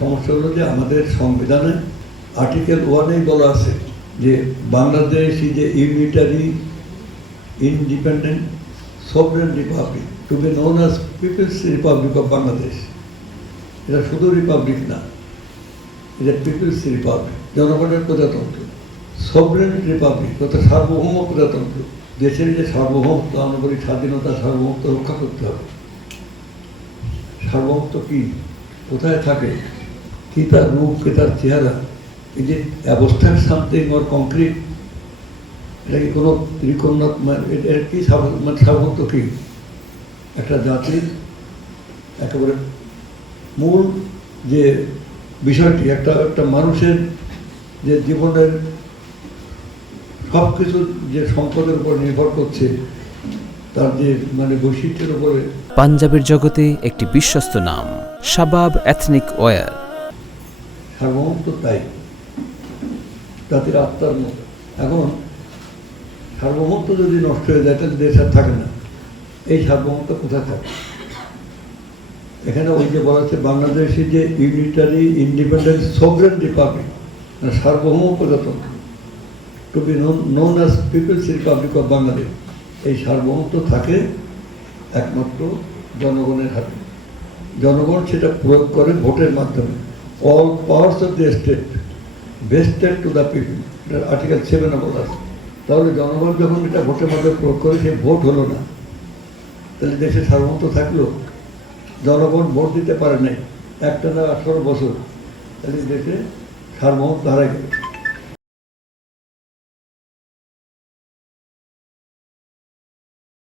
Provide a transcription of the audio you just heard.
সমস্যা হলো যে আমাদের সংবিধানে আর্টিকেল 1-এই বলা আছে যে Bangladesh is a unitary independent sovereign republic to be known as people's republic of Bangladesh. এটা শুধু রিপাবলিক না, এটা পিপলস রিপাবলিক, জনগণের প্রজাতন্ত্র। সভরেন রিপাবলিক অর্থাৎ সার্বভৌম প্রজাতন্ত্র। দেশের যে সার্বভৌমত্ব, আনুগরিক স্বাধীনতা, সার্বভৌমত্ব রক্ষা করতে হবে। সার্বভৌমত্ব কী, কোথায় থাকে, কী তার রূপ, কী তার চেহারা, এই যে অ্যাবস্ট্রাক্ট সামথিং অর কংক্রিট, এটা কি কোনো ত্রিকোণাত, এর কী সার্বভৌমত্ব কী? একটা জাতির একেবারে মূল যে বিষয়টি, একটা মানুষের যে জীবনের সব কিছু যে সম্পদের উপর নির্ভর করছে, তার যে বৈশিষ্ট্যের উপরে। পাঞ্জাবের জগতে একটি বিশ্বস্ত নাম শাবাব এথনিক ওয়্যার। সার্বভৌমত্ব তাই জাতির আত্মার মতো। এখন সার্বভৌমত্ব যদি নষ্ট হয়ে যায় তাহলে দেশ আর থাকে না। এই সার্বভৌমত্ব কোথায় থাকে? এখানে ওই যে বলা হচ্ছে বাংলাদেশের যে ইউনিটারি ইন্ডিপেন্ডেন্ট সভরেন রিপাবলিক, সার্বভৌম প্রজাতন্ত্র, to be known as people's republic of Bangladesh. এই সার্বভৌমত্ব থাকে একমাত্র জনগণের হাতে। জনগণ সেটা প্রয়োগ করে ভোটের মাধ্যমে। All powers of the state vested to the people, এটা আর্টিকেল 7-এ বলা আছে। তাহলে জনগণ যখন এটা ভোটের মাধ্যমে প্রয়োগ করে, সে ভোট হলো না, তাহলে দেশে সার্বভৌমত্ব থাকলো? জনগণ ভোট দিতে পারে নাই একটানা 18 বছর, তাহলে দেশে সার্বভৌমত্ব হারাই গেল।